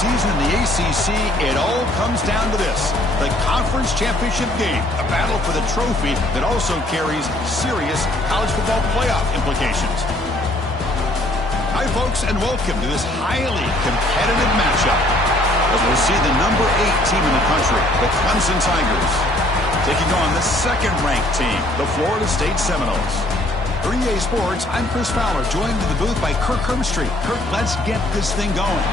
season in the ACC, it all comes down to this: the conference championship game, a battle for the trophy that also carries serious college football playoff implications. Hi, folks, and welcome to this highly competitive matchup, as we'll see the number 8 team in the country, the Clemson Tigers, taking on the second-ranked team, the Florida State Seminoles. For EA Sports, I'm Chris Fowler, joined in the booth by Kirk Herbstreit. Kirk, let's get this thing going.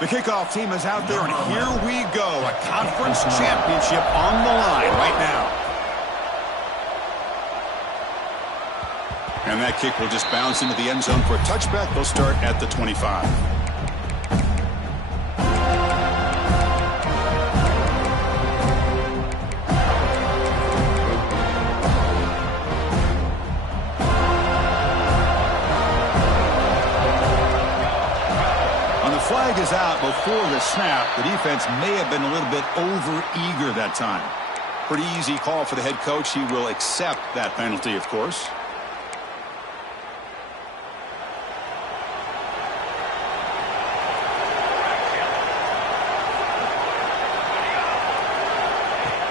The kickoff team is out there, and here we go. A conference championship on the line right now. And that kick will just bounce into the end zone for a touchback. They'll start at the 25. Flag is out before the snap. The defense may have been a little bit over-eager that time. Pretty easy call for the head coach. He will accept that penalty, of course.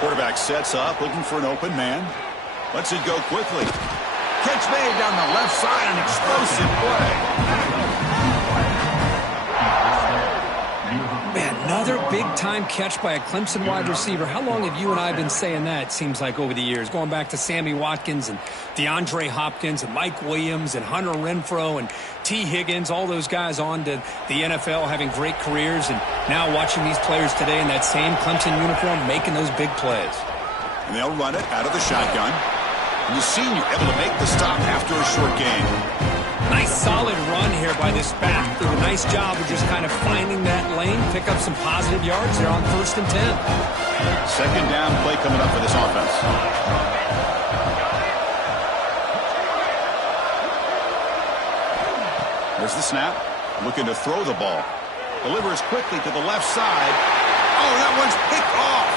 Quarterback sets up, looking for an open man. Lets it go quickly. Catch made down the left side, an explosive play. Another big-time catch by a Clemson wide receiver. How long have you and I been saying that, it seems like, over the years? Going back to Sammy Watkins and DeAndre Hopkins and Mike Williams and Hunter Renfrow and T. Higgins, all those guys on to the NFL having great careers, and now watching these players today in that same Clemson uniform making those big plays. And they'll run it out of the shotgun. And the senior able to make the stop after a short gain. Nice solid run here by this back. Did a nice job of just kind of finding that lane, pick up some positive yards there on 1st and 10. Second down play coming up for this offense. There's the snap. Looking to throw the ball. Delivers quickly to the left side. Oh, that one's picked off.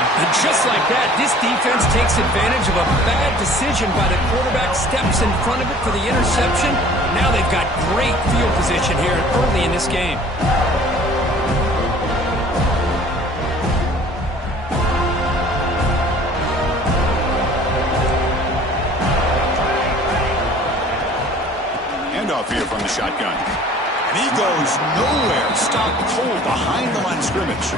And just like that, this defense takes advantage of a bad decision by the quarterback, steps in front of it for the interception. Now they've got great field position here early in this game. Handoff here from the shotgun. And he goes nowhere. Stopped cold behind the line of scrimmage.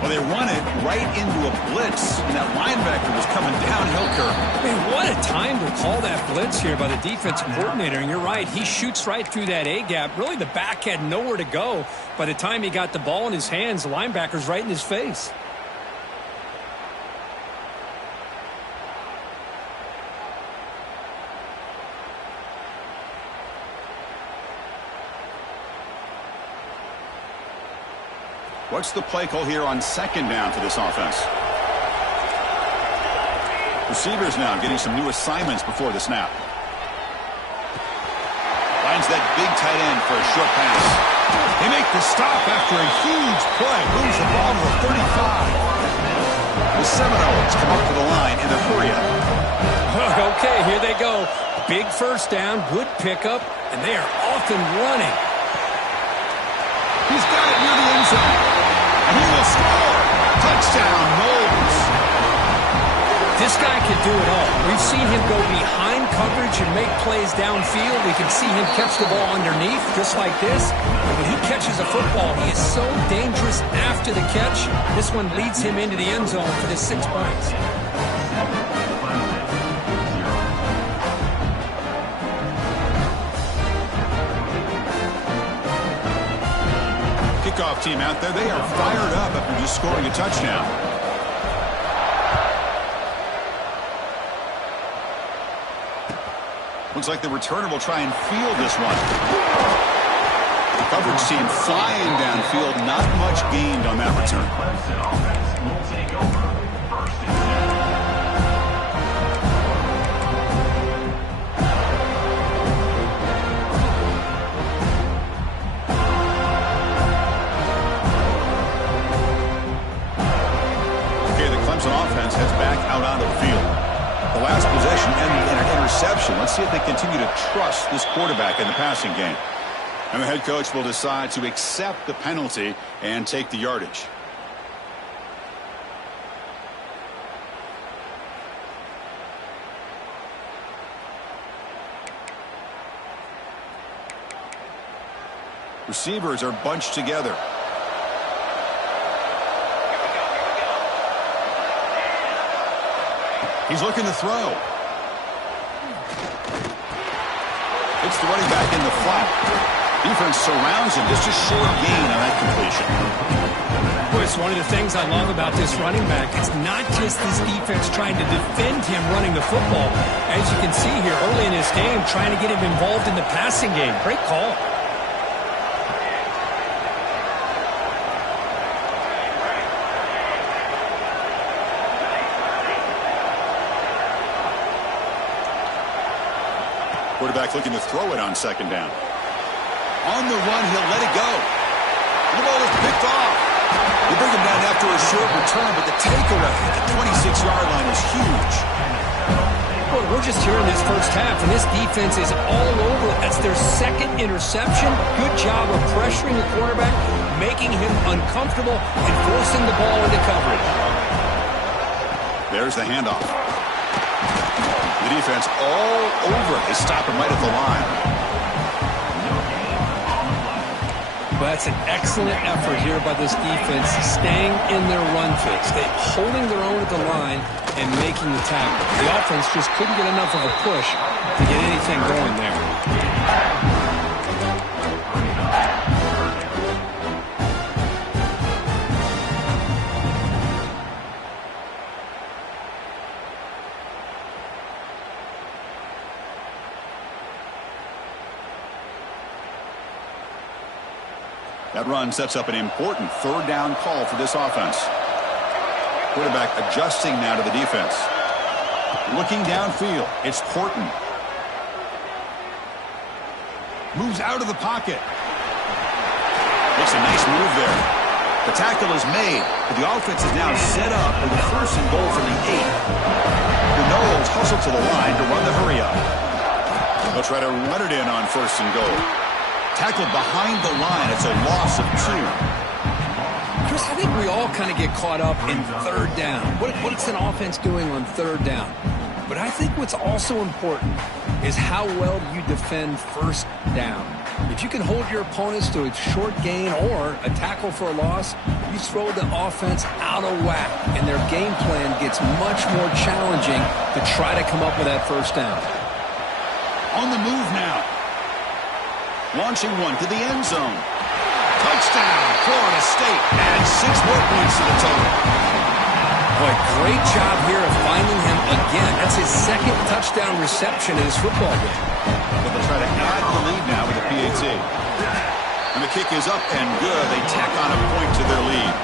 Well, they run it right into a blitz, and that linebacker was coming downhill, Kirk. Man, what a time to call that blitz here by the defensive coordinator. And you're right, he shoots right through that A-gap. Really, the back had nowhere to go. By the time he got the ball in his hands, the linebacker's right in his face. What's the play call here on second down for this offense? Receivers now getting some new assignments before the snap. Finds that big tight end for a short pass. They make the stop after a huge play. Moves the ball to the 35. The Seminoles come up to the line in a hurry up. Okay, here they go. Big first down, good pickup, and they are off and running. He's got it near the end zone. And he will score. Touchdown, Noles. This guy can do it all. We've seen him go behind coverage and make plays downfield. We can see him catch the ball underneath, just like this. And when he catches a football, he is so dangerous after the catch. This one leads him into the end zone for the 6 points. Kickoff team out there, they are fired up after just scoring a touchdown. Looks like the returner will try and field this one. Coverage team flying downfield. Not much gained on that return. Offense heads back out onto the field. The last possession ended in an interception. Let's see if they continue to trust this quarterback in the passing game. And the head coach will decide to accept the penalty and take the yardage. Receivers are bunched together. He's looking to throw. It's the running back in the flat. Defense surrounds him. Just a short gain on that completion. Boy, it's one of the things I love about this running back. It's not just this defense trying to defend him running the football. As you can see here early in this game, trying to get him involved in the passing game. Great call. Quarterback looking to throw it on second down. On the run, he'll let it go. The ball is picked off. They bring him down after a short return, but the takeaway at the 26-yard line is huge. Well, we're just here in this first half, and this defense is all over. That's their second interception. Good job of pressuring the quarterback, making him uncomfortable, and forcing the ball into coverage. There's the handoff. The defense all over it. They stop him right at the line. Well, that's an excellent effort here by this defense, staying in their run fix. They're holding their own at the line and making the tackle. The offense just couldn't get enough of a push to get anything going there. That run sets up an important third down call for this offense. Quarterback adjusting now to the defense. Looking downfield. It's Horton. Moves out of the pocket. Makes a nice move there. The tackle is made, but the offense is now set up with a first and goal from the 8. The Noles hustle to the line to run the hurry up. They'll try to run it in on first and goal. Tackled behind the line. It's a loss of 2. Chris, I think we all kind of get caught up in third down. What's an offense doing on third down? But I think what's also important is how well you defend first down. If you can hold your opponents to a short gain or a tackle for a loss, you throw the offense out of whack, and their game plan gets much more challenging to try to come up with that first down. On the move now. Launching one to the end zone. Touchdown, Florida State. Adding 6 more points to the total. Boy, great job here of finding him again. That's his second touchdown reception in his football game. But they'll try to add the lead now with a PAT. And the kick is up and good. They tack on a point to their lead.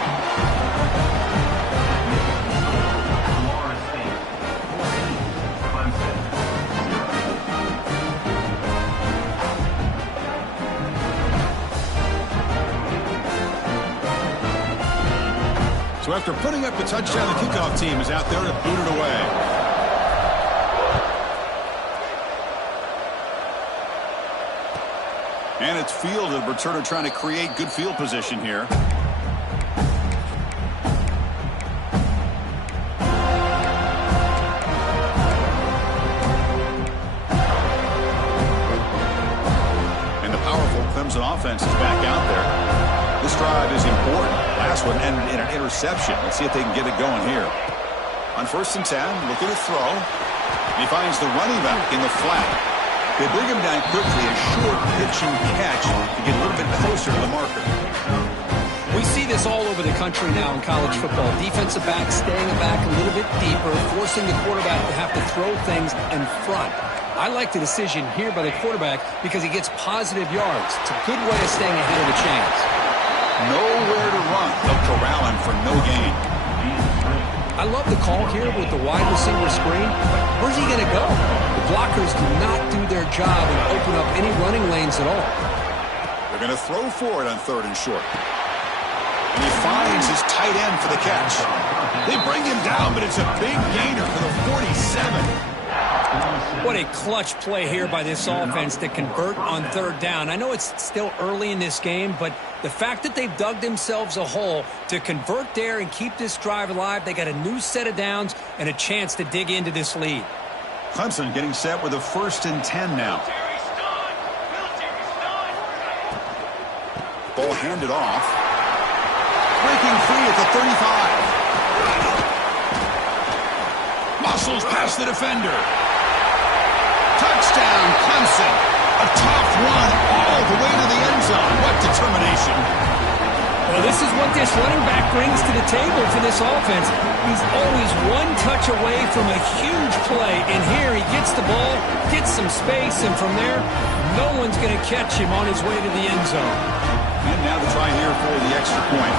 So after putting up the touchdown, the kickoff team is out there to boot it away. And it's fielded. Returner trying to create good field position here. And the powerful Clemson offense is back out there. This drive is important. Last one ended in an interception. Let's see if they can get it going here. On first and 10, looking to throw. He finds the running back in the flat. They bring him down quickly, a short pitch and catch to get a little bit closer to the marker. We see this all over the country now in college football. Defensive backs staying back a little bit deeper, forcing the quarterback to have to throw things in front. I like the decision here by the quarterback because he gets positive yards. It's a good way of staying ahead of the chains. Nowhere to run. They'll corral him for no gain. I love the call here with the wide receiver screen, but where's he going to go? The blockers do not do their job and open up any running lanes at all. They're going to throw for it on 3rd and short. And he finds his tight end for the catch. They bring him down, but it's a big gainer for the 47. What a clutch play here by this offense to convert on 3rd down. I know it's still early in this game, but the fact that they've dug themselves a hole to convert there and keep this drive alive, they got a new set of downs and a chance to dig into this lead. Clemson getting set with a 1st and 10 now. Ball handed off. Breaking free at the 35. Muscles past the defender. Touchdown, Clemson. A tough run all the way to the end zone. What determination. Well, this is what this running back brings to the table for this offense. He's always one touch away from a huge play. And here he gets the ball, gets some space, and from there, no one's going to catch him on his way to the end zone. And now the try here for the extra point.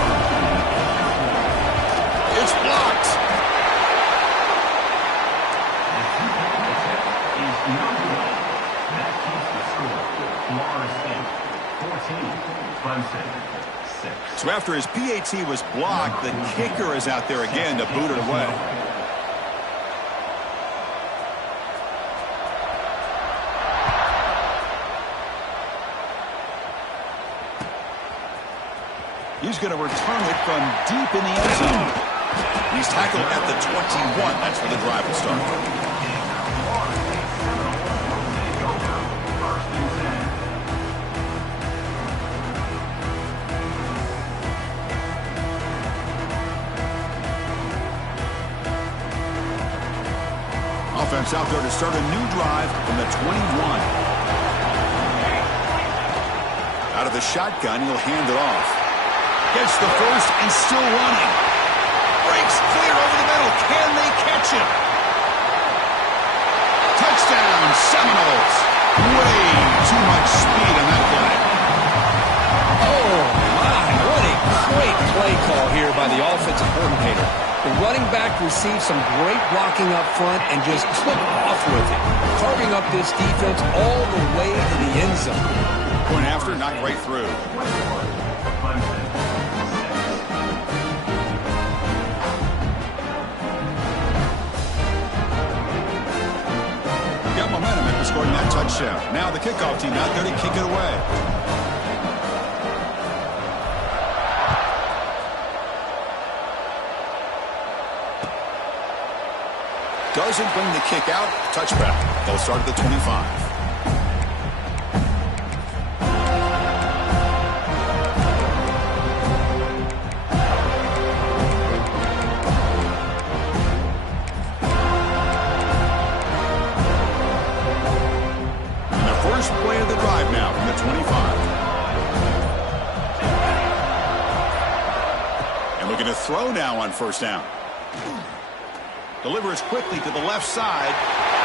It's blocked. So after his PAT was blocked, the kicker is out there again to boot it away. He's going to return it from deep in the end zone. He's tackled at the 21. That's where the drive will start. Offense out there to start a new drive from the 21. Out of the shotgun, he'll hand it off. Gets the first and still running. Breaks clear over the middle. Can they catch him? Touchdown, Seminoles. Way too much speed on that play. Oh, my. What a great play call here by the offensive coordinator. The running back received some great blocking up front and just took off with it, carving up this defense all the way to the end zone. Point after, not right through. Got momentum after scoring that touchdown. Now the kickoff team out there to kick it away. Doesn't bring the kick out. Touchback. They'll start at the 25. First play of the drive now from the 25. And looking to throw now on 1st down. Delivers quickly to the left side.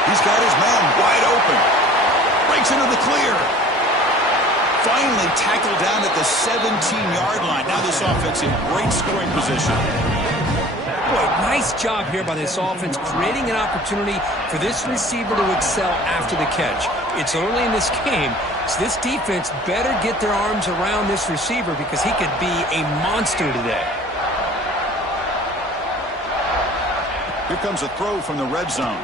He's got his man wide open. Breaks into the clear. Finally tackled down at the 17-yard line. Now this offense in great scoring position. Boy, nice job here by this offense, creating an opportunity for this receiver to excel after the catch. It's early in this game, so this defense better get their arms around this receiver because he could be a monster today. Here comes a throw from the red zone.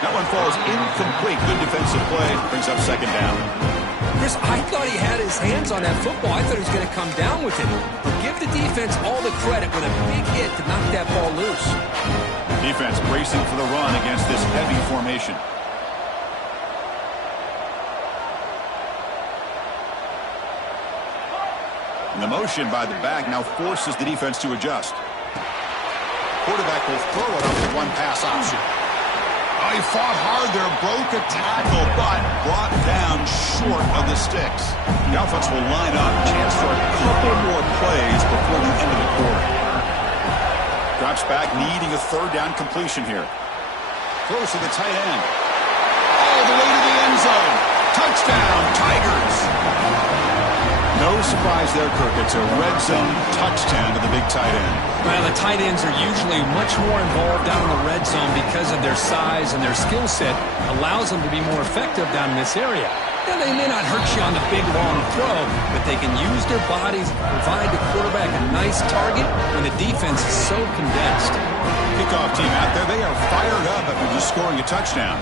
That one falls incomplete. Good defensive play. Brings up 2nd down. Chris, I thought he had his hands on that football. I thought he was going to come down with it. But give the defense all the credit with a big hit to knock that ball loose. Defense bracing for the run against this heavy formation. And the motion by the back now forces the defense to adjust. Quarterback will throw it on the one pass option. Oh, he fought hard there, broke a tackle, but brought down short of the sticks. The offense will line up, chance for a couple more plays before the end of the quarter. Drops back, needing a 3rd down completion here. Throws to the tight end. all the way to the end zone. Touchdown, Tigers. No surprise there, Kirk. It's a red zone touchdown to the big tight end. Well, the tight ends are usually much more involved down in the red zone because of their size and their skill set allows them to be more effective down in this area. Now, they may not hurt you on the big, long throw, but they can use their bodies to provide the quarterback a nice target when the defense is so condensed. Kickoff team out there. They are fired up after just scoring a touchdown.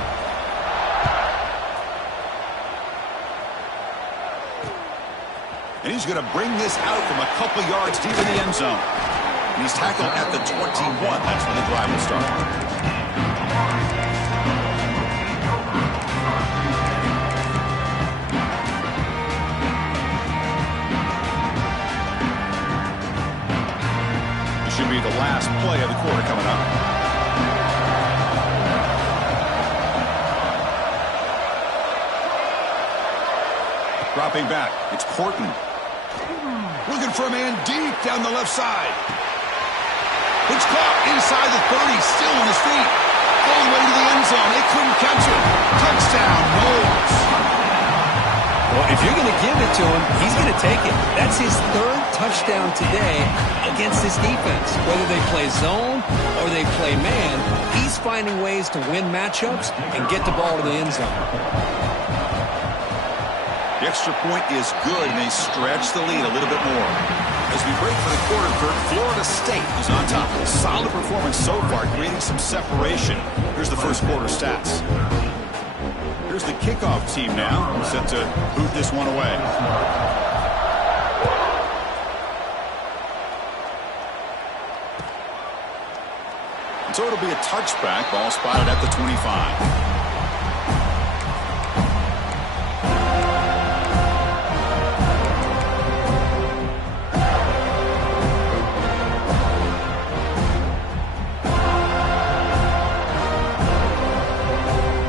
And he's going to bring this out from a couple yards deep in the end zone. And he's tackled at the 21. That's when the drive will start. This should be the last play of the quarter coming up. Dropping back. It's Portland. Looking for a man deep down the left side. It's caught inside the 30, still on his feet. All the way to the end zone. They couldn't catch him. Touchdown, Knowles. Well, if you're going to give it to him, he's going to take it. That's his third touchdown today against this defense. Whether they play zone or they play man, he's finding ways to win matchups and get the ball to the end zone. The extra point is good, and they stretch the lead a little bit more. As we break for the quarter, Kirk, Florida State is on top. A solid performance so far, creating some separation. Here's the first quarter stats. Here's the kickoff team now, set to boot this one away. And so it'll be a touchback, ball spotted at the 25.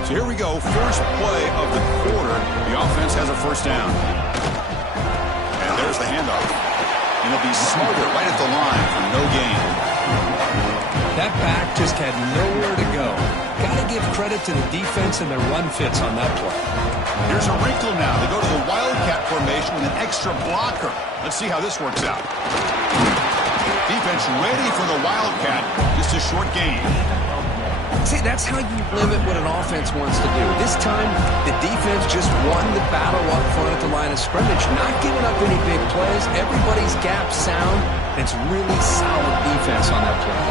So here we go, first play of the quarter. The offense has a first down. And there's the handoff. And it'll be smarter right at the line for no gain. That back just had nowhere to go. Got to give credit to the defense and their run fits on that play. Here's a wrinkle now. They go to the Wildcat formation with an extra blocker. Let's see how this works out. Defense ready for the Wildcat. Just a short gain. See, that's how you limit what an offense wants to do. This time, the defense just won the battle up front at the line of scrimmage, not giving up any big plays. Everybody's gap sound. It's really solid defense on that play.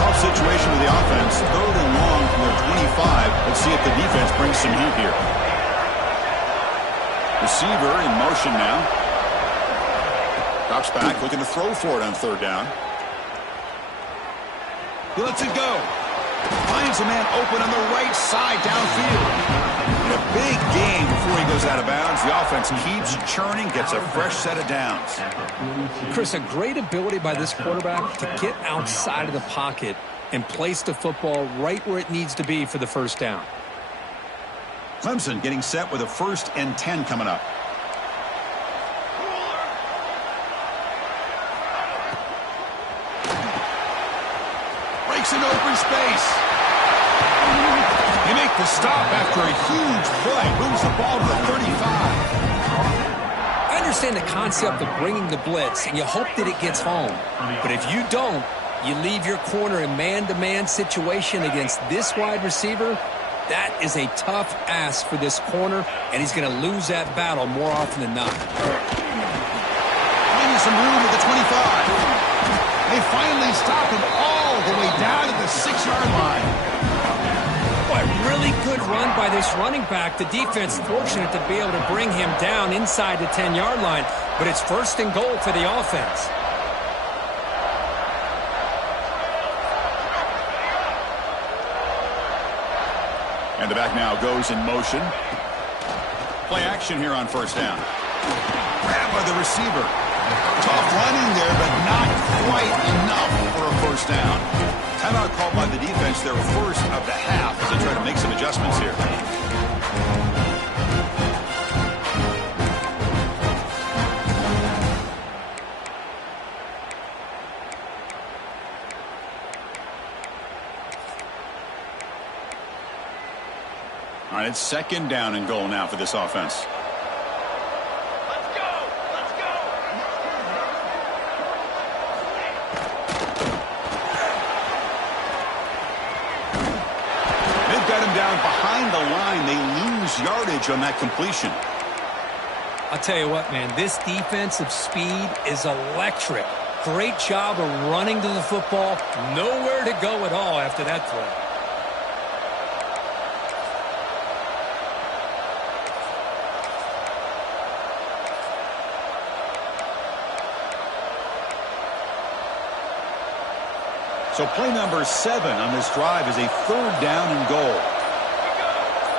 Tough situation with the offense. Third and long from their 25. Let's see if the defense brings some heat here. Receiver in motion now. Drops back, looking to throw for it on third down. He lets it go. Finds a man open on the right side downfield. And a big game before he goes out of bounds. The offense keeps churning, gets a fresh set of downs. Chris, a great ability by this quarterback to get outside of the pocket and place the football right where it needs to be for the first down. Clemson getting set with a 1st and 10 coming up. Breaks into open space. They make the stop after a huge play. Moves the ball to the 35. I understand the concept of bringing the blitz, and you hope that it gets home. But if you don't, you leave your corner in man-to-man situation against this wide receiver. That is a tough ask for this corner, and he's going to lose that battle more often than not. Finding some room at the 25. They finally stop him all the way down to the 6-yard line. Boy, really good run by this running back. The defense fortunate to be able to bring him down inside the 10-yard line, but it's 1st and goal for the offense. And the back now goes in motion. Play action here on first down. Grab by the receiver. Tough running there, but not quite enough for a first down. Timeout called by the defense, their first of the half, as they try to make some adjustments here. All right, it's second down and goal now for this offense. Let's go! Let's go! They've got him down behind the line. They lose yardage on that completion. I'll tell you what, man, this defensive speed is electric. Great job of running to the football. Nowhere to go at all after that throw. So play number 7 on this drive is a third down and goal.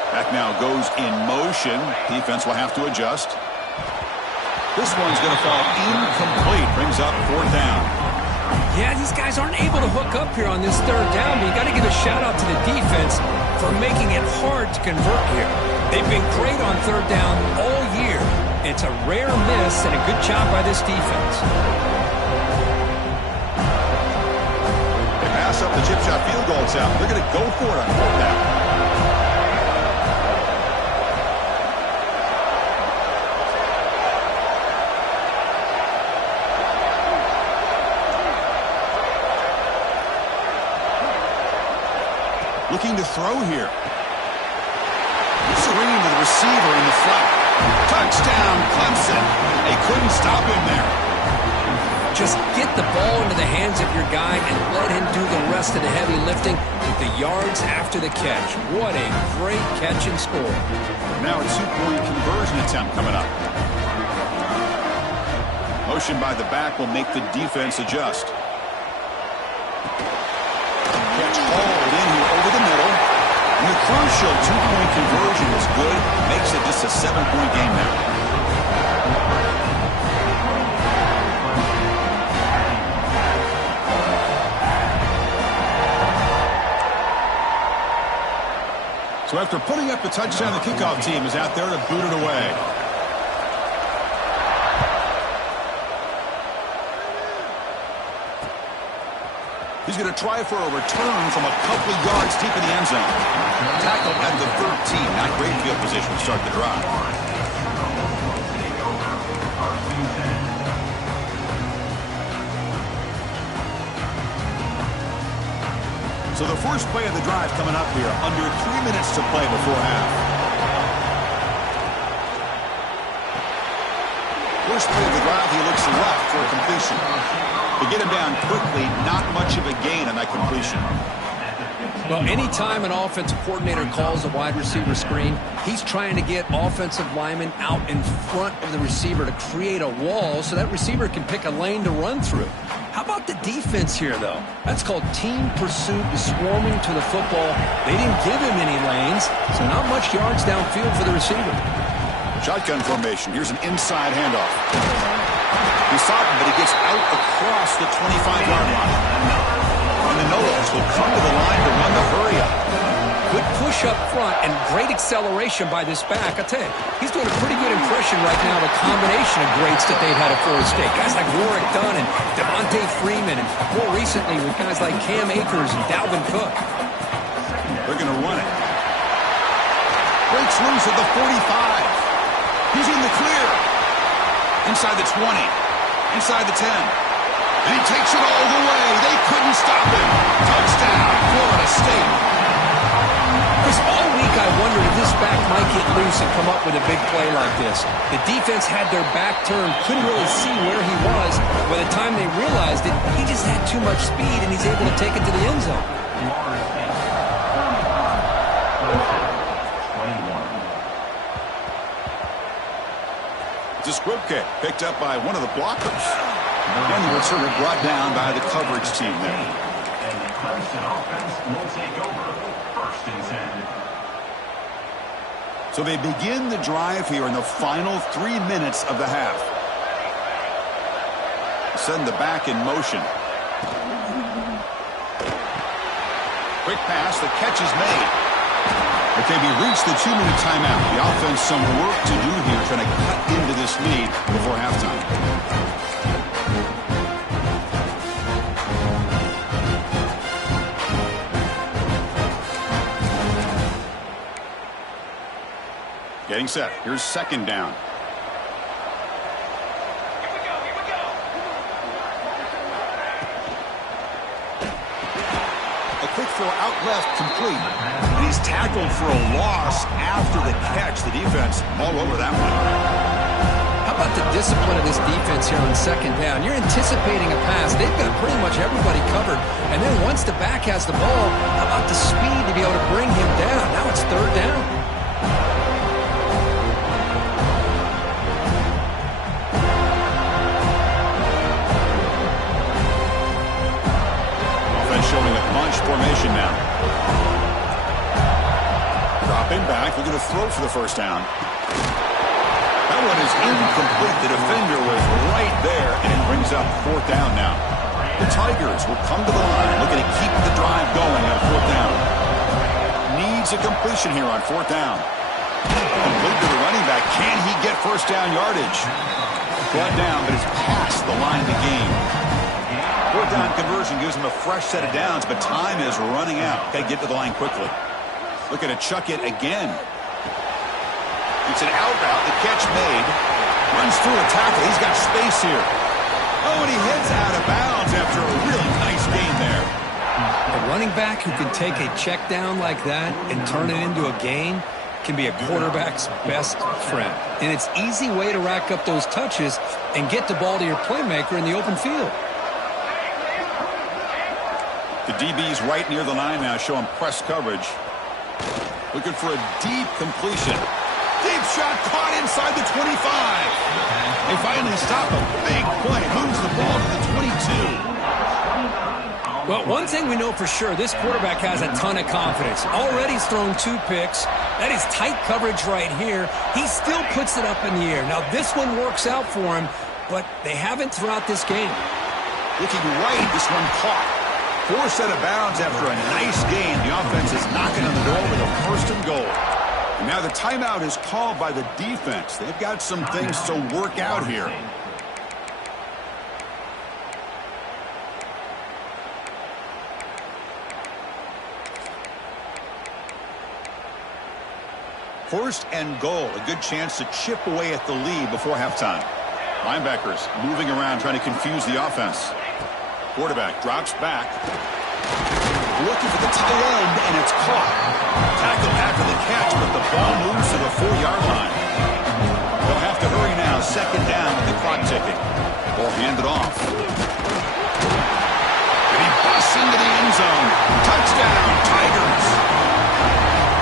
Back now goes in motion. Defense will have to adjust. This one's going to fall incomplete. Brings up fourth down. Yeah, these guys aren't able to hook up here on this third down, but you got to give a shout out to the defense for making it hard to convert here. They've been great on third down all year. It's a rare miss and a good job by this defense. They pass up the chip shot field goal attempt. They're going to go for it on fourth down. Looking to throw here. Screen to the receiver in the flat. Touchdown, Clemson. They couldn't stop him there. Just get the ball into the hands of your guy and let him do the rest of the heavy lifting with the yards after the catch. What a great catch and score. Now a two-point conversion attempt coming up. Motion by the back will make the defense adjust. Catch hauled in here over the middle. And the crucial two-point conversion is good. Makes it just a 7-point game now. So after putting up the touchdown, the kickoff team is out there to boot it away. He's going to try for a return from a couple of yards deep in the end zone. Tackled at the 13. Not great field position to start the drive. So the first play of the drive coming up here. Under 3 minutes to play before half. First play of the drive, he looks left for a completion. To get him down quickly, not much of a gain on that completion. Well, anytime an offensive coordinator calls a wide receiver screen, he's trying to get offensive linemen out in front of the receiver to create a wall so that receiver can pick a lane to run through. How about the defense here, though? That's called team pursuit, swarming to the football. They didn't give him any lanes, so not much yards downfield for the receiver. Shotgun formation. Here's an inside handoff. He saw him, but he gets out across the 25-yard line. And the Nolos will come to the line to run the hurry up. Good push up front and great acceleration by this back. I tell you, he's doing a pretty good impression right now of a combination of greats that they've had at Florida State. Guys like Warwick Dunn and Devontae Freeman, and more recently with guys like Cam Akers and Dalvin Cook. They're going to run it. Breaks loose at the 45. He's in the clear. Inside the 20. Inside the 10. And he takes it all the way. They couldn't stop him. Touchdown, Florida State. Chris, all week I wondered if this back might get loose and come up with a big play like this. The defense had their back turned, couldn't really see where he was. By the time they realized it, he just had too much speed, and he's able to take it to the end zone. It's a squib kick picked up by one of the blockers. And he was sort of brought down by the coverage team there. And the Clemson offense will take over first and 10. So they begin the drive here in the final 3 minutes of the half. Send the back in motion. Quick pass, the catch is made. Okay, we reached the 2-minute timeout. The offense some work to do here, trying to cut into this lead before halftime. Getting set. Here's second down. A quick throw out left, complete. And he's tackled for a loss after the catch. The defense all over that one. How about the discipline of this defense here on second down? You're anticipating a pass. They've got pretty much everybody covered. And then once the back has the ball, how about the speed to be able to bring him down? Now it's third down. Showing a bunch formation now. Dropping back, looking to throw for the first down. That one is incomplete. The defender was right there, and it brings up fourth down now. The Tigers will come to the line, looking to keep the drive going on fourth down. Needs a completion here on fourth down. Complete to the running back. Can he get first down yardage? Brought down, but it's past the line to gain. Fourth down conversion gives him a fresh set of downs, but time is running out. Got to get to the line quickly. Looking to chuck it again. It's an out route. The catch made. Runs through a tackle. He's got space here. Oh, and he heads out of bounds after a really nice gain there. A running back who can take a check down like that and turn it into a gain can be a quarterback's best friend. And it's an easy way to rack up those touches and get the ball to your playmaker in the open field. The DB's right near the line now, showing press coverage. Looking for a deep completion. Deep shot caught inside the 25. They finally stop a big play. Moves the ball to the 22. Well, one thing we know for sure, this quarterback has a ton of confidence. Already he's thrown 2 picks. That is tight coverage right here. He still puts it up in the air. Now, this one works out for him, but they haven't throughout this game. Looking right, this one caught. Forced out of bounds after a nice gain. The offense is knocking on the door with a first and goal. And now the timeout is called by the defense. They've got some things to work out here. First and goal. A good chance to chip away at the lead before halftime. Linebackers moving around, trying to confuse the offense. Quarterback drops back. Looking for the tight end, and it's caught. Tackle after the catch, but the ball moves to the 4-yard line. They'll have to hurry now. Second down with the clock ticking. Ball handed off. And he busts into the end zone. Touchdown, Tigers.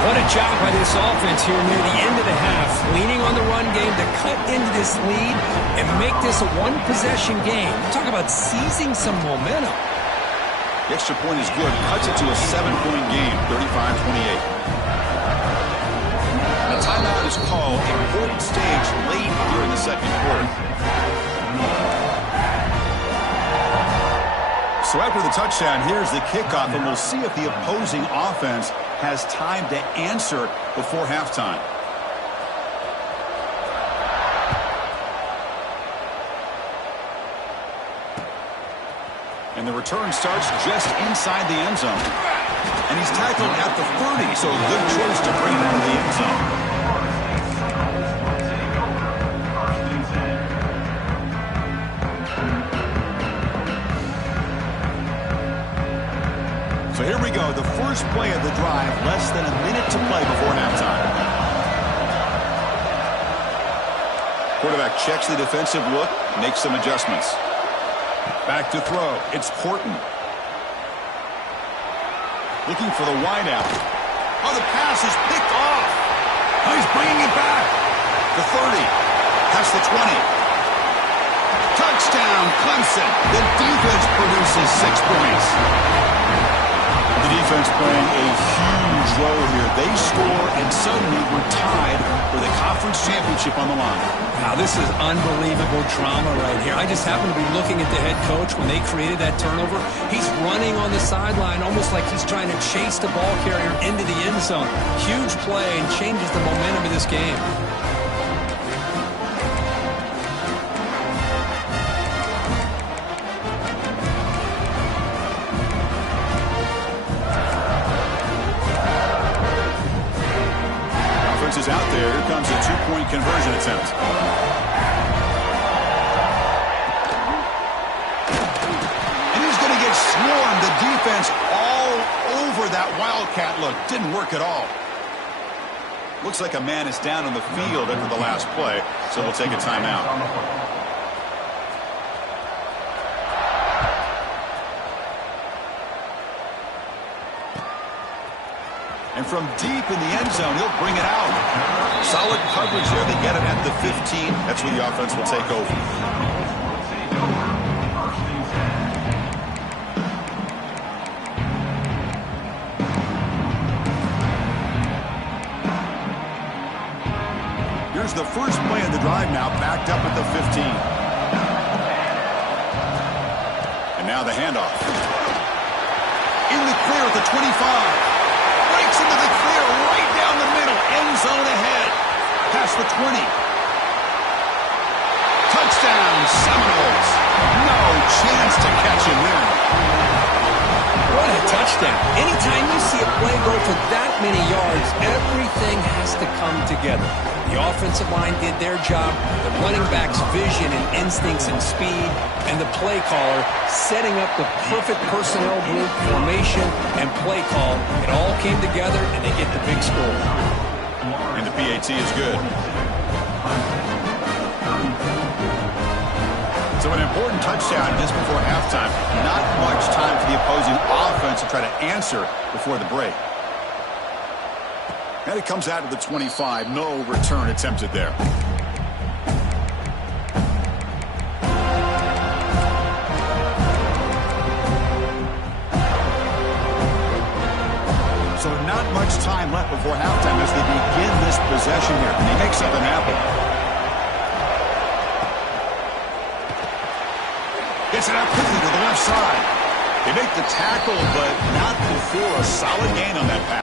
What a job by this offense here near the end of the half. Leaning on the run game to cut into this lead and make this a one-possession game. Talk about seizing some momentum. The extra point is good. Cuts it to a 7-point game, 35-28. The timeout is called. Important stage late here in the second quarter. So after the touchdown, here's the kickoff, and we'll see if the opposing offense has time to answer before halftime. And the return starts just inside the end zone. And he's tackled at the 30, so a good choice to bring him into the end zone. So here we go, the first play of the drive, less than a minute to play before halftime. Quarterback checks the defensive look, makes some adjustments. Back to throw, it's Horton. Looking for the wideout. Oh, the pass is picked off. Oh, he's bringing it back. The 30, past the 20. Touchdown, Clemson. The defense produces 6 points. The defense playing a huge role here. They score, and suddenly we're tied for the conference championship on the line. Wow, this is unbelievable drama right here. I just happen to be looking at the head coach when they created that turnover. He's running on the sideline almost like he's trying to chase the ball carrier into the end zone. Huge play and changes the momentum of this game. Is out there. there. Here comes a two-point conversion attempt. And he's going to get swarmed. The defense all over that Wildcat look. Didn't work at all. Looks like a man is down on the field after the last play, so we'll take a timeout. And from deep in the end zone, he'll bring it out. Solid coverage there. They get it at the 15. That's where the offense will take over. Here's the first play of the drive now, backed up at the 15. And now the handoff. In the clear at the 25. Breaks into the clear right down the middle. End zone ahead. Past the 20. Touchdown, Seminoles. No chance to catch him there. What a touchdown. Anytime you see a play go for that many yards, everything has to come together. The offensive line did their job, the running back's vision and instincts and speed, and the play caller setting up the perfect personnel group, formation, and play call. It all came together, and they get the big score. And the PAT is good. So an important touchdown just before halftime. Not much time for the opposing offense to try to answer before the break. And it comes out of the 25. No return attempted there. So not much time left before halftime as they begin this possession here. Can they make something happen? Gets it out quickly to the left side. They make the tackle, but not before a solid gain on that pass.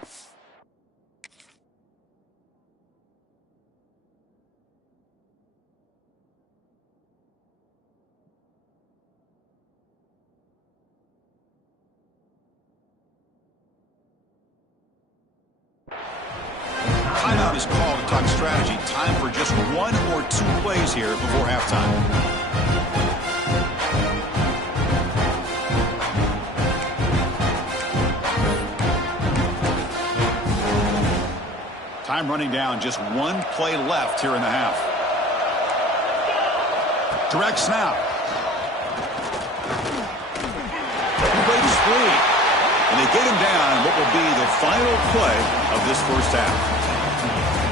Timeout is called to talk strategy. Time for just one or two plays here before halftime. Time running down, just one play left here in the half. Direct snap. He breaks free. And they get him down what will be the final play of this first half.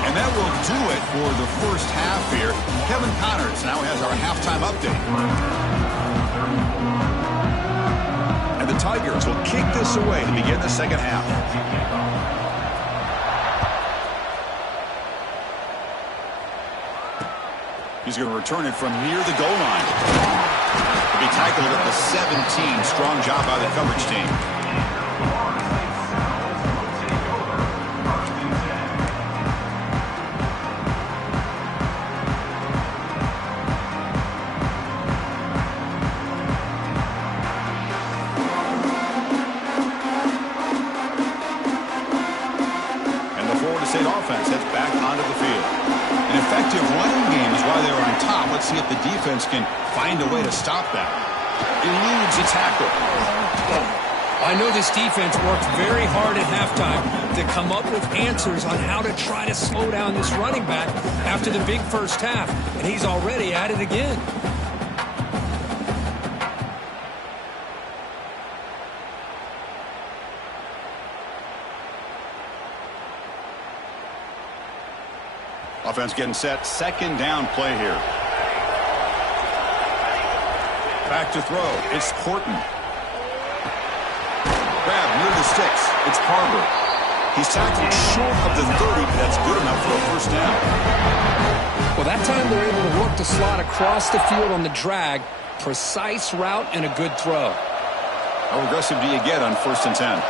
And that will do it for the first half here. Kevin Connors now has our halftime update. And the Tigers will kick this away to begin the second half. He's going to return it from near the goal line. He'll be tackled at the 17. Strong job by the coverage team. And the Florida State offense heads back onto the field. An effective running game is why they were on top. Let's see if the defense can find a way to stop that. Eludes a tackle. I know this defense worked very hard at halftime to come up with answers on how to try to slow down this running back after the big first half, and he's already at it again. Offense getting set. Second down play here. Back to throw. It's Horton. Grab near the sticks. It's Harbor. He's tackled short of the 30, but that's good enough for a first down. Well, that time they're able to work the slot across the field on the drag. Precise route and a good throw. How aggressive do you get on 1st and 10?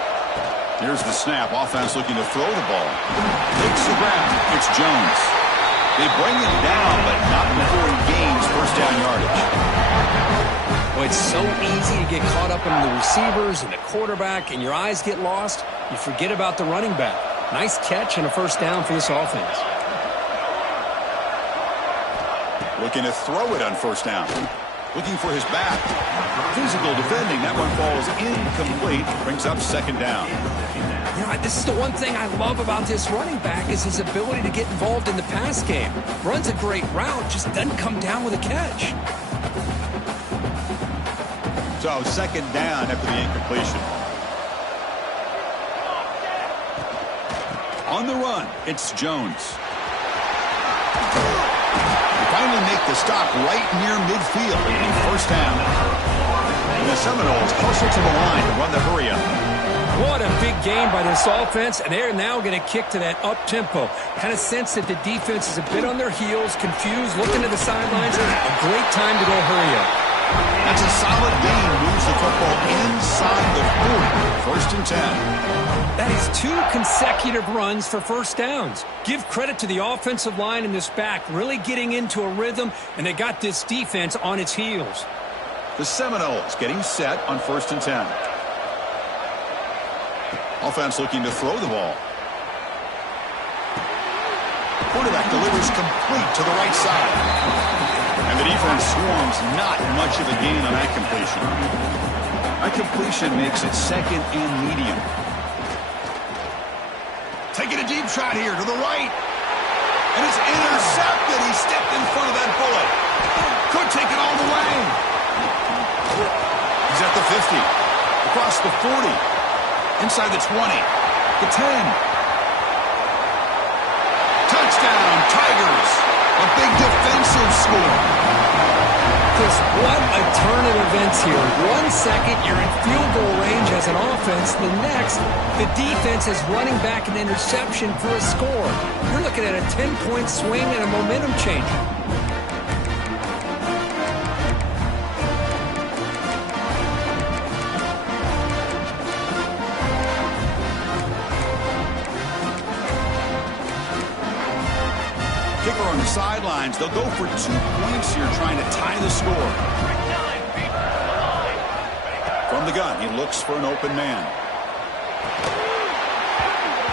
Here's the snap. Offense looking to throw the ball. Takes the grab. It's Jones. They bring it down, but not before he gains first down yardage. Well, it's so easy to get caught up in the receivers and the quarterback, and your eyes get lost. You forget about the running back. Nice catch and a first down for this offense. Looking to throw it on first down. Looking for his back. Physical defending. That one falls incomplete. Brings up second down. You know, this is the one thing I love about this running back is his ability to get involved in the pass game. Runs a great route, just doesn't come down with a catch. So second down after the incompletion. On the run, it's Jones. Finally make the stop right near midfield and first down. And the Seminoles hustle to the line to run the hurry up. What a big game by this offense, and they're now going to kick to that up-tempo. Kind of sense that the defense is a bit on their heels, confused, looking to the sidelines. A great time to go hurry up. That's a solid gain. Moves the football inside the 40. First and 10. That is 2 consecutive runs for first downs. Give credit to the offensive line in this back, really getting into a rhythm, and they got this defense on its heels. The Seminoles getting set on first and 10. Offense looking to throw the ball. Quarterback delivers complete to the right side. And the defense swarms, not much of a gain on that completion. That completion makes it second and medium. Taking a deep shot here to the right. And it's intercepted. He stepped in front of that bullet. Could take it all the way. He's at the 50. Across the 40. Inside the 20. The 10. Touchdown, Tigers. A big defensive score. Chris, what a turn of events here. 1 second, you're in field goal range as an offense. The next, the defense is running back an interception for a score. You're looking at a 10-point swing and a momentum changer. Kicker on the sidelines. They'll go for 2 points here, trying to tie the score. From the gun, he looks for an open man.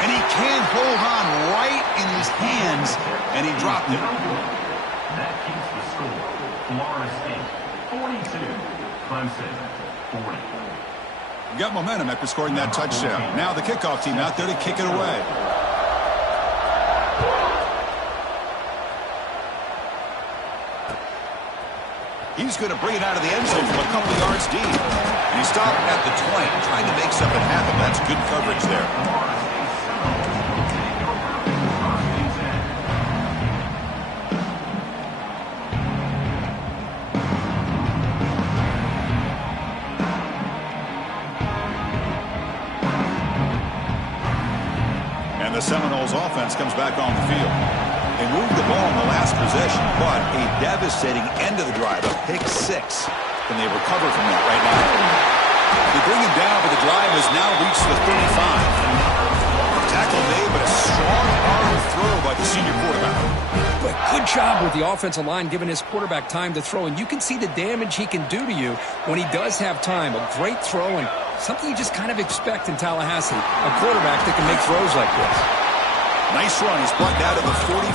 And he can't hold on right in his hands, and he dropped it. That keeps the score. Florida State 42, Clemson 40. Got momentum after scoring that touchdown. Now the kickoff team out there to kick it away. He's going to bring it out of the end zone from a couple of yards deep. And he stopped at the 20, trying to make something happen. That's good coverage there. And the Seminoles offense comes back on the field. They moved the ball in the last possession, but a devastating end of the drive, a pick 6. Can they recover from that right now? They bring him down, but the drive has now reached the 35. Tackle made, but a strong arm throw by the senior quarterback. But good job with the offensive line giving his quarterback time to throw, and you can see the damage he can do to you when he does have time. A great throw and something you just kind of expect in Tallahassee, a quarterback that can make throws like this. Nice run. He's brought down to the 44.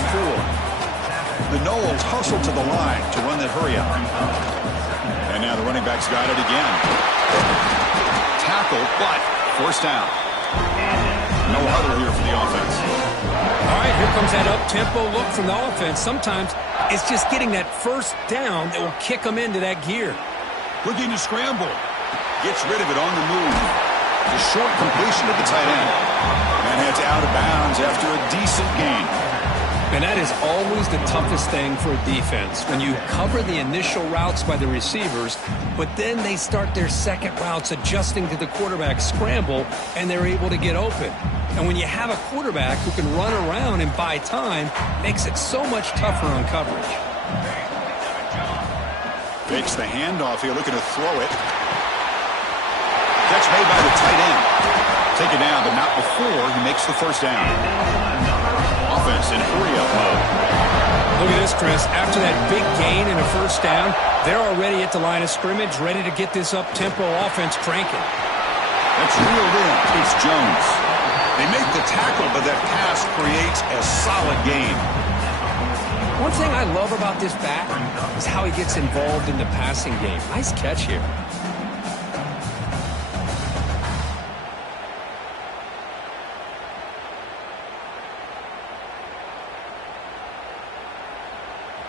The Noles hustle to the line to run that hurry up. And now the running back's got it again. Tackle, but first down. No huddle here for the offense. All right, here comes that up-tempo look from the offense. Sometimes it's just getting that first down that will kick them into that gear. Looking to scramble. Gets rid of it on the move. A short completion to the tight end. And heads out of bounds after a decent gain. And that is always the toughest thing for a defense, when you cover the initial routes by the receivers, but then they start their second routes adjusting to the quarterback scramble, and they're able to get open. And when you have a quarterback who can run around and buy time, makes it so much tougher on coverage. Fakes the handoff here, looking to throw it. Catch made by the tight end. Take it down, but not before he makes the first down. Offense in hurry-up mode. Look at this, Chris. After that big gain and a first down, they're already at the line of scrimmage, ready to get this up-tempo offense cranking. That's reeled in. It's Jones. They make the tackle, but that pass creates a solid gain. One thing I love about this back is how he gets involved in the passing game. Nice catch here.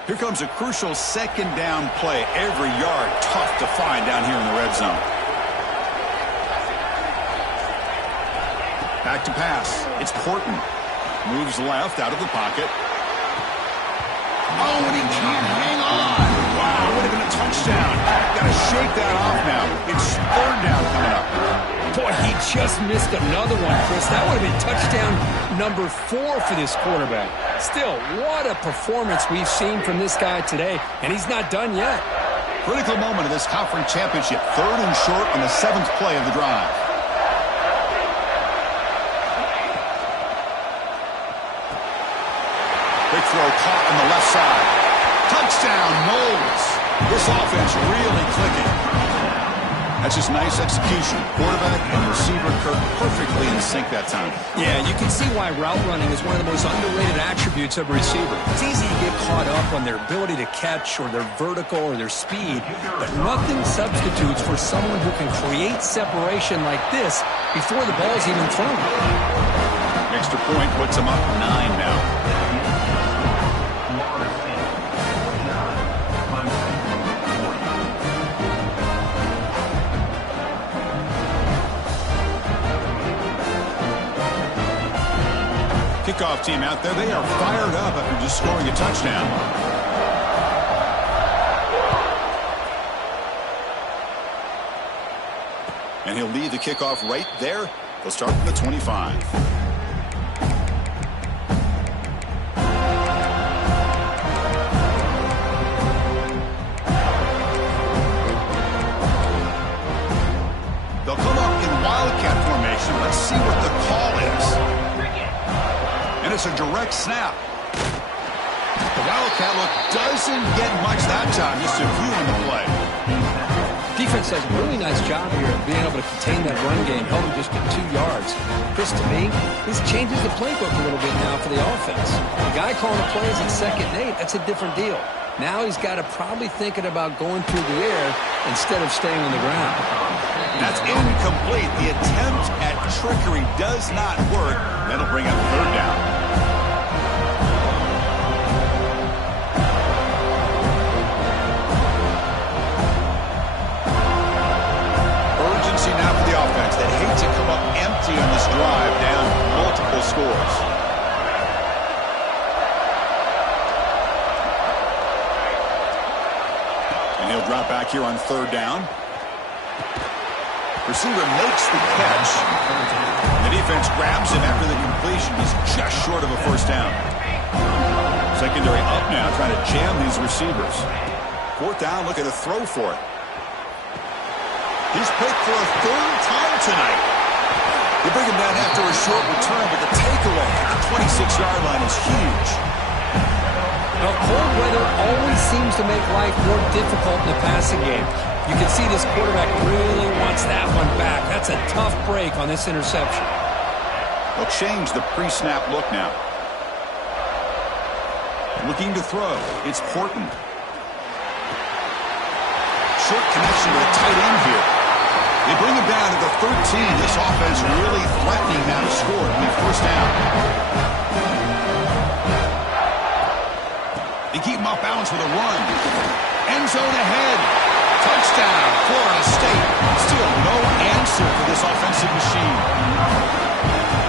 Here comes a crucial second down play. Every yard tough to find down here in the red zone. Back to pass. It's Porton. Moves left out of the pocket. Oh, and he can't hang on. Wow, would have been a touchdown. Got to shake that off now. It's third down coming up. Boy, he just missed another one, Chris. That would have been touchdown number 4 for this quarterback. Still, what a performance we've seen from this guy today, and he's not done yet. Critical moment of this conference championship. Third and short on the 7th play of the drive. Big throw caught on the left side. Touchdown, Knowles. This offense really clicking. That's just nice execution. Quarterback and receiver Kirk perfectly in sync that time. Yeah, you can see why route running is one of the most underrated attributes of a receiver. It's easy to get caught up on their ability to catch or their vertical or their speed, but nothing substitutes for someone who can create separation like this before the ball's even thrown. Extra point puts him up 9 now. Kickoff team out there, they are fired up after just scoring a touchdown. And he'll lead the kickoff right there. They'll start from the 25. They'll come up in wildcat formation. Let's see what the call is. And it's a direct snap. The wildcat look doesn't get much that time. Just a few in the play. Defense does a really nice job here of being able to contain that run game, held him just to 2 yards. Chris, to me, this changes the playbook a little bit now for the offense. The guy calling the plays at 2nd and 8, that's a different deal. Now he's got to probably thinking about going through the air instead of staying on the ground. That's incomplete. The attempt at trickery does not work. That'll bring up 3rd down. Urgency now for the offense. They hate to come up empty on this drive, down multiple scores. And he'll drop back here on 3rd down. Receiver makes the catch. The defense grabs him after the completion. He's just short of a 1st down. Secondary up now, trying to jam these receivers. 4th down, looking to throw for it. He's picked for a 3rd time tonight. They bring him down after a short return, but the takeaway at the 26-yard line is huge. Now, cold weather always seems to make life more difficult in the passing game. You can see this quarterback really wants that one back. That's a tough break on this interception. They'll change the pre-snap look now. Looking to throw. It's Porton. Short connection to the tight end here. They bring him down to the 13. This offense really threatening now to score on their 1st down. They keep him off balance with a run. End zone ahead. Touchdown, Florida State. Still no answer for this offensive machine.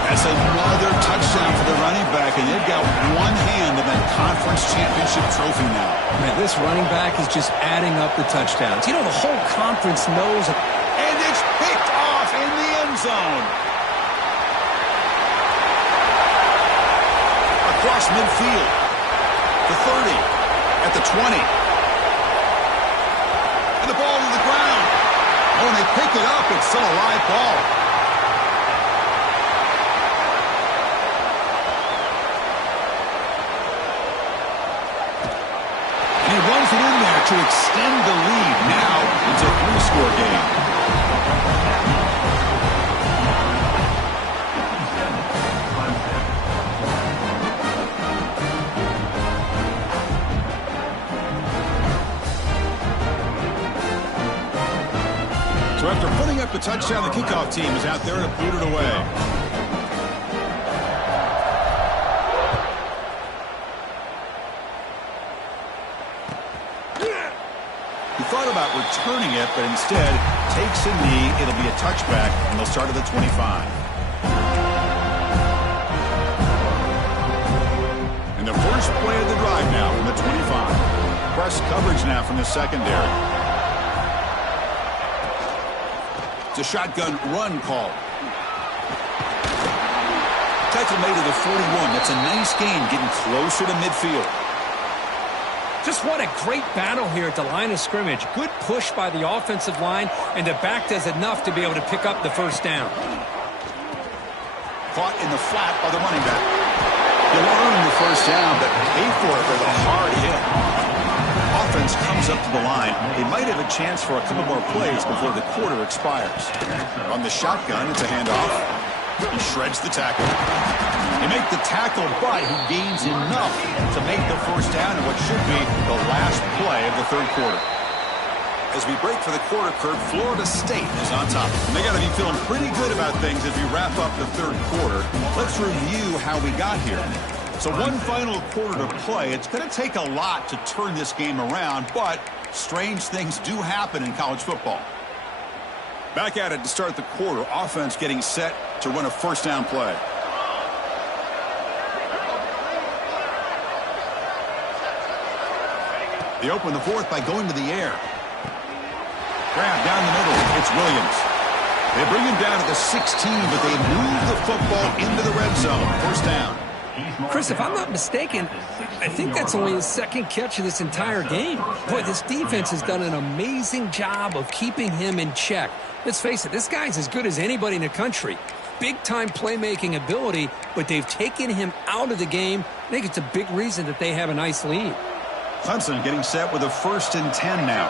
That's another touchdown for the running back, and they've got one hand in that conference championship trophy now. Man, this running back is just adding up the touchdowns. You know, the whole conference knows. And it's picked off in the end zone. Across midfield. The 30. At the 20. And the ball to the ground. Oh, and they pick it up. It's still a live ball. And he runs it in there to extend the lead. Now it's a 3-score game. up the touchdown. The kickoff team is out there to boot it away. He thought about returning it, but instead takes a knee. It'll be a touchback, and they'll start at the 25. And the first play of the drive now from the 25. Press coverage now from the secondary. It's a shotgun run call. Tackle made to the 41. That's a nice gain, getting closer to midfield. Just what a great battle here at the line of scrimmage. Good push by the offensive line, and the back does enough to be able to pick up the first down. Caught in the flat by the running back. You'll earn the first down, but pay for it with a hard hit. Offense comes up to the line. They might have a chance for a couple more plays before the quarter expires. On the shotgun, it's a handoff. He shreds the tackle. They make the tackle, but he gains enough to make the first down in what should be the last play of the third quarter. As we break for the quarter, Kurt, Florida State is on top. And they got to be feeling pretty good about things as we wrap up the third quarter. Let's review how we got here. So one final quarter to play. It's going to take a lot to turn this game around, but strange things do happen in college football. Back at it to start the quarter. Offense getting set to run a first down play. They open the fourth by going to the air. Grab down the middle. It's Williams. They bring him down to the 16, but they move the football into the red zone. First down. Chris, if I'm not mistaken, I think that's only his second catch of this entire game. Boy, this defense has done an amazing job of keeping him in check. Let's face it, this guy's as good as anybody in the country. Big-time playmaking ability, but they've taken him out of the game. I think it's a big reason that they have a nice lead. Clemson getting set with a 1st and 10 now.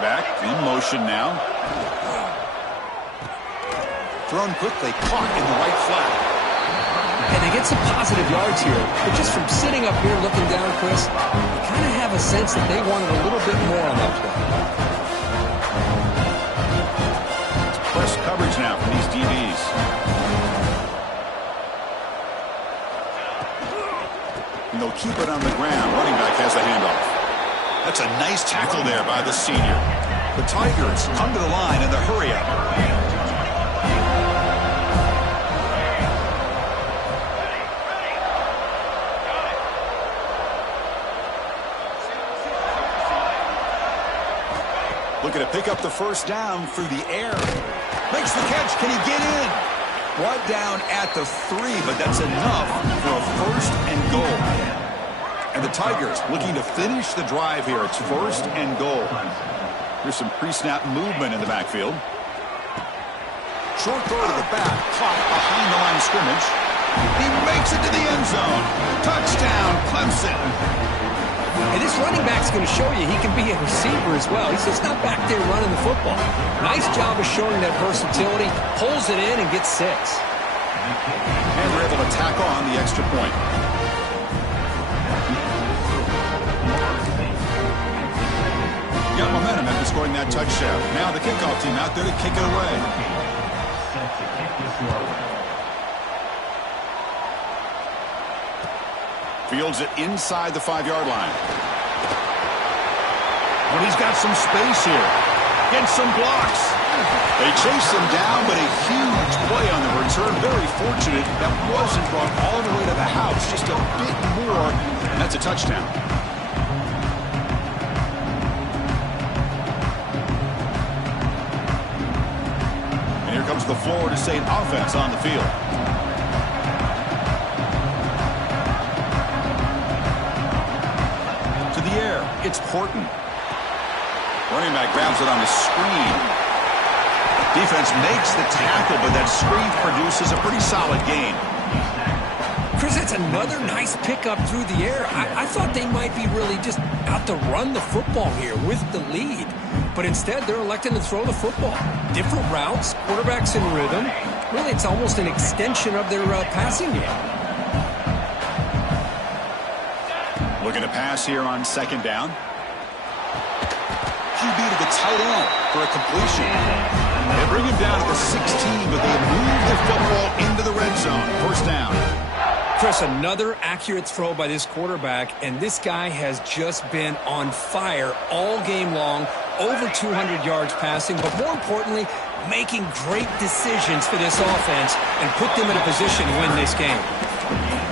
Back in motion now. Thrown quickly, caught in the right flat. And they get some positive yards here, but just from sitting up here looking down, Chris, you kind of have a sense that they wanted a little bit more on that play. It's press coverage now from these DBs. And they'll keep it on the ground. Running back has the handoff. That's a nice tackle there by the senior. The Tigers come to the line in the hurry-up. Looking to pick up the first down through the air. Makes the catch. Can he get in? Brought down at the 3, but that's enough for a 1st and goal. And the Tigers looking to finish the drive here. It's 1st and goal. Here's some pre-snap movement in the backfield. Short throw to the back. Caught behind the line of scrimmage. He makes it to the end zone. Touchdown, Clemson. And this running back's going to show you he can be a receiver as well. He's just not back there running the football. Nice job of showing that versatility. Pulls it in and gets 6. And they're able to tack on the extra point. Got momentum after scoring that touchdown. Now the kickoff team out there to kick it away. Fields it inside the 5-yard line. But he's got some space here. Gets some blocks. They chase him down, but a huge play on the return. Very fortunate that wasn't brought all the way to the house. Just a bit more, and that's a touchdown. And here comes the Florida State offense on the field. It's Horton. Running back grabs it on the screen. Defense makes the tackle, but that screen produces a pretty solid gain. Chris, that's another nice pickup through the air. I thought they might be really just out to run the football here with the lead. But instead, they're electing to throw the football. Different routes, quarterbacks in rhythm. Really, it's almost an extension of their passing game. Looking to pass here on 2nd down. QB to the tight end for a completion. They bring him down to the 16, but they move the football into the red zone. First down. Chris, another accurate throw by this quarterback, and this guy has just been on fire all game long, over 200 yards passing, but more importantly, making great decisions for this offense and put them in a position to win this game.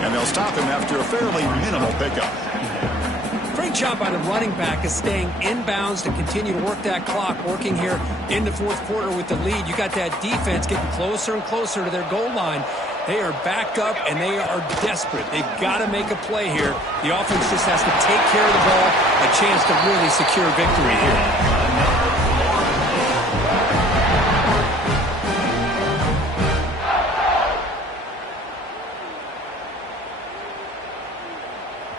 And they'll stop him after a fairly minimal pickup. Great job by the running back is staying inbounds to continue to work that clock, working here in the fourth quarter with the lead. You got that defense getting closer and closer to their goal line. They are backed up, and they are desperate. They've got to make a play here. The offense just has to take care of the ball, a chance to really secure victory here.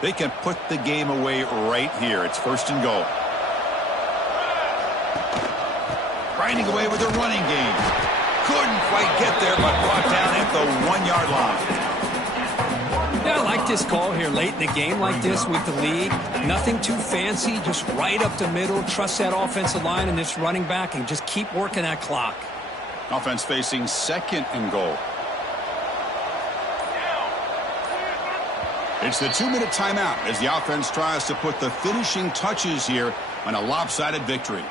They can put the game away right here. It's first and goal. Grinding away with a running game. Couldn't quite get there, but brought down at the 1-yard line. Yeah, I like this call here late in the game like this with the lead. Nothing too fancy, just right up the middle. Trust that offensive line and this running back and just keep working that clock. Offense facing second and goal. It's the 2-minute timeout as the offense tries to put the finishing touches here on a lopsided victory.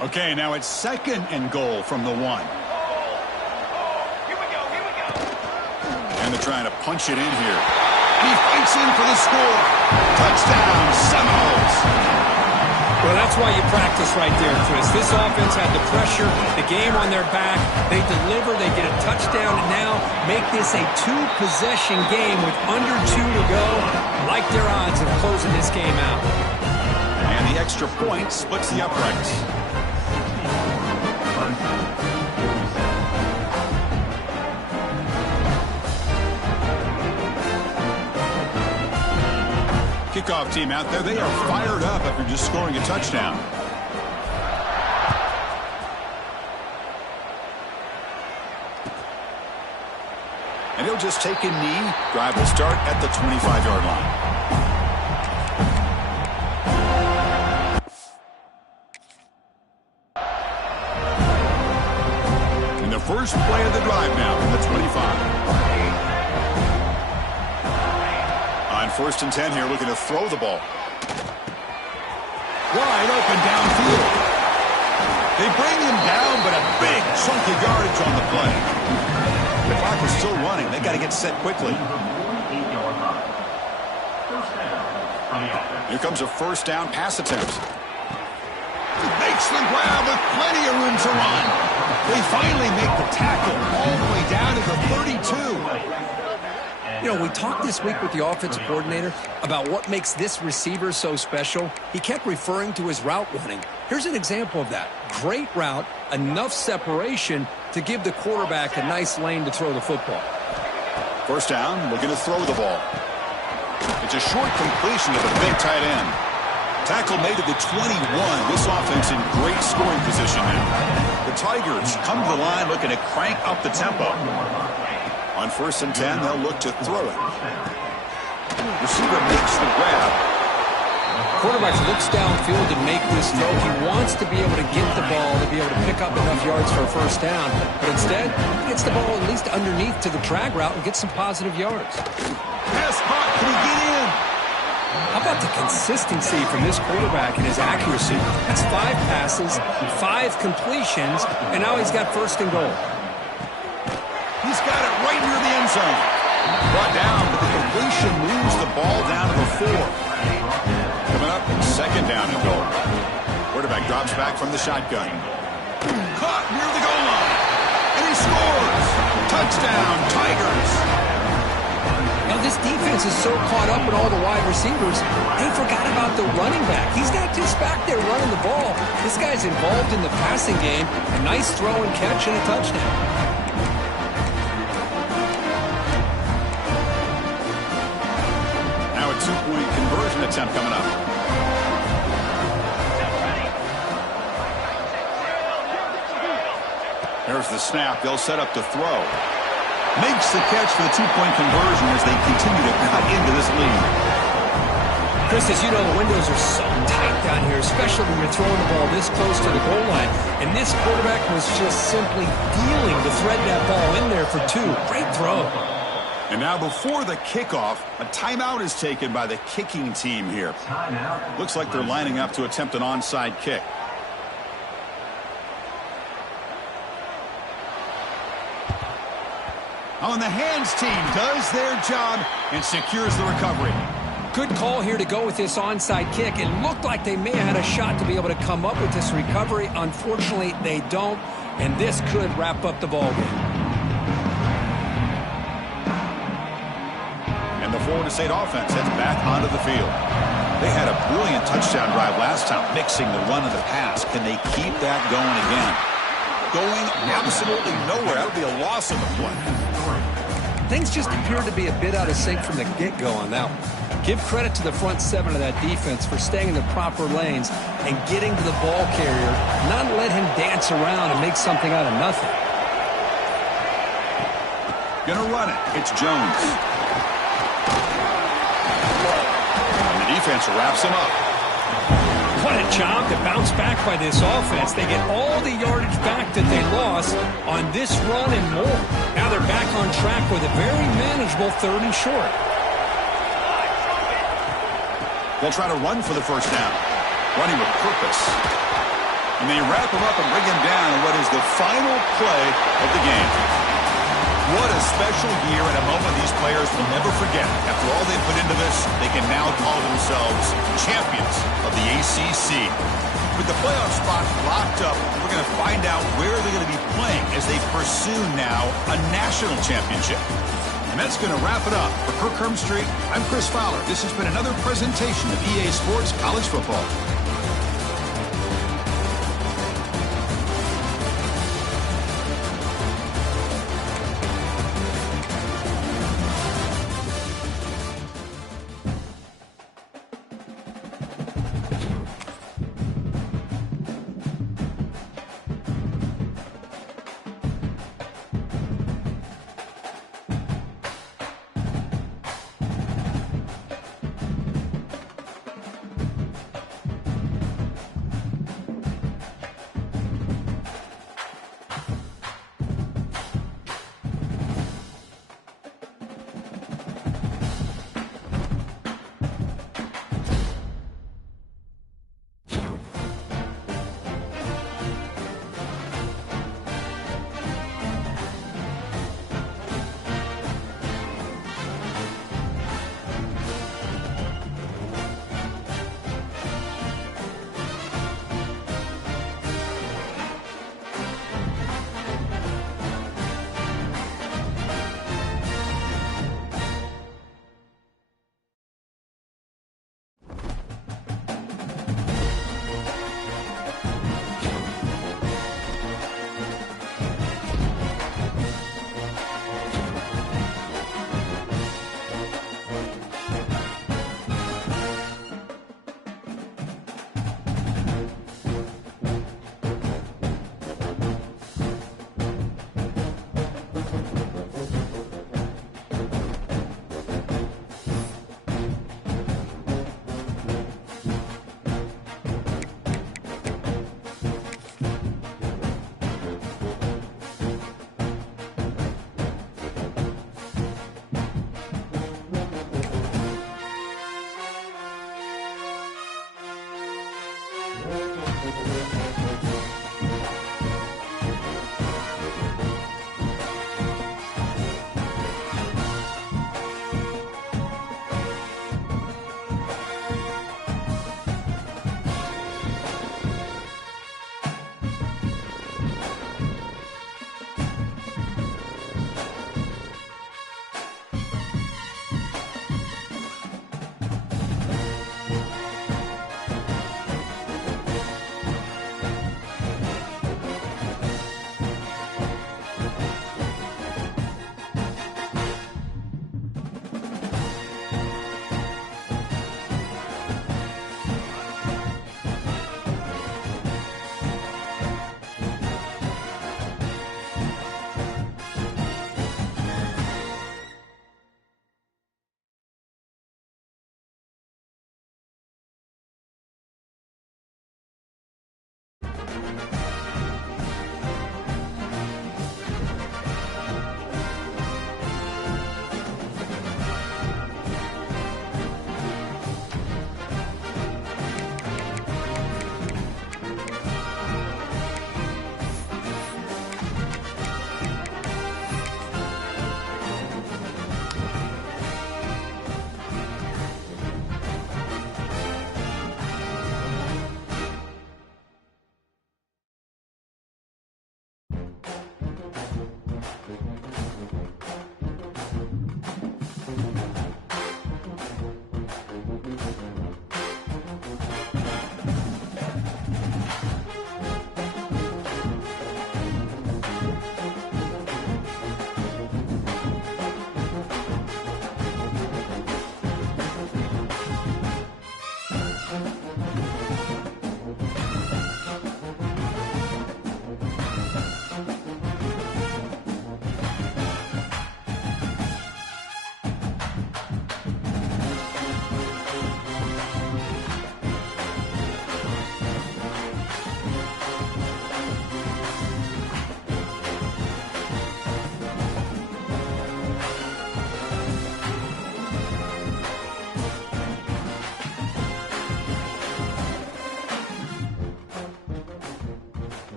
Okay, now it's second and goal from the 1. Here we go, here we go. And they're trying to punch it in here. And he fights in for the score. Touchdown, Seminoles. Well, that's why you practice right there, Chris. This offense had the pressure, the game on their back. They deliver, they get a touchdown, and now make this a 2-possession game with under 2 to go. Like their odds of closing this game out. And the extra point splits the uprights. Kickoff team out there. They are fired up after just scoring a touchdown. And he'll just take a knee. Drive will start at the 25-yard line. And the first play of the drive now from the 25. On first and 10 here, looking to throw the ball. Wide open downfield. They bring him down, but a big chunk of yardage on the play. The clock is still running. They got to get set quickly. Here comes a first down pass attempt. Makes the grab with plenty of room to run. They finally make the tackle all the way down to the 32. You know, we talked this week with the offensive coordinator about what makes this receiver so special. He kept referring to his route running. Here's an example of that. Great route, enough separation to give the quarterback a nice lane to throw the football. First down, looking to throw the ball. It's a short completion to the big tight end. Tackle made at the 21. This offense in great scoring position now. The Tigers come to the line looking to crank up the tempo. On first and 10, they'll look to throw it. Receiver makes the grab. Quarterback looks downfield to make this throw. He wants to be able to get the ball to be able to pick up enough yards for a first down. But instead, he gets the ball at least underneath to the drag route and gets some positive yards. Pass caught. Can he get in? How about the consistency from this quarterback and his accuracy? That's 5 passes, 5 completions, and now he's got first and goal. He's got it right near the end zone. Brought down, but the completion moves the ball down to the 4. Coming up, second down and goal. Quarterback drops back from the shotgun. Caught near the goal line. And he scores. Touchdown, Tigers. Now this defense is so caught up in all the wide receivers, they forgot about the running back. He's not just back there running the ball. This guy's involved in the passing game. A nice throw and catch and a touchdown. Two-point conversion attempt coming up. There's the snap. They'll set up to throw. Makes the catch for the 2-point conversion as they continue to cut into this lead. Chris, as you know, the windows are so tight down here, especially when you're throwing the ball this close to the goal line. And this quarterback was just simply dealing to thread that ball in there for 2. Great throw. And now before the kickoff, a timeout is taken by the kicking team here. Timeout. Looks like they're lining up to attempt an onside kick. On the hands team does their job and secures the recovery. Good call here to go with this onside kick. It looked like they may have had a shot to be able to come up with this recovery. Unfortunately, they don't, and this could wrap up the ball game. And the Florida State offense heads back onto the field. They had a brilliant touchdown drive last time, mixing the run and the pass. Can they keep that going again? Going absolutely nowhere. That would be a loss of the play. Things just appeared to be a bit out of sync from the get-go on that one. Give credit to the front 7 of that defense for staying in the proper lanes and getting to the ball carrier, not let him dance around and make something out of nothing. Gonna run it. It's Jones. And the defense wraps him up. What a job to bounce back by this offense. They get all the yardage back that they lost on this run and more. Now they're back on track with a very manageable 3rd and short. They'll try to run for the first down. Running with purpose. And they wrap him up and bring him down in what is the final play of the game. What a special year and a moment these players will never forget. After all they put into this, they can now call themselves champions of the ACC. With the playoff spot locked up, we're going to find out where they're going to be playing as they pursue now a national championship. And that's going to wrap it up. For Kirk Hermstreet, I'm Chris Fowler. This has been another presentation of EA Sports College Football.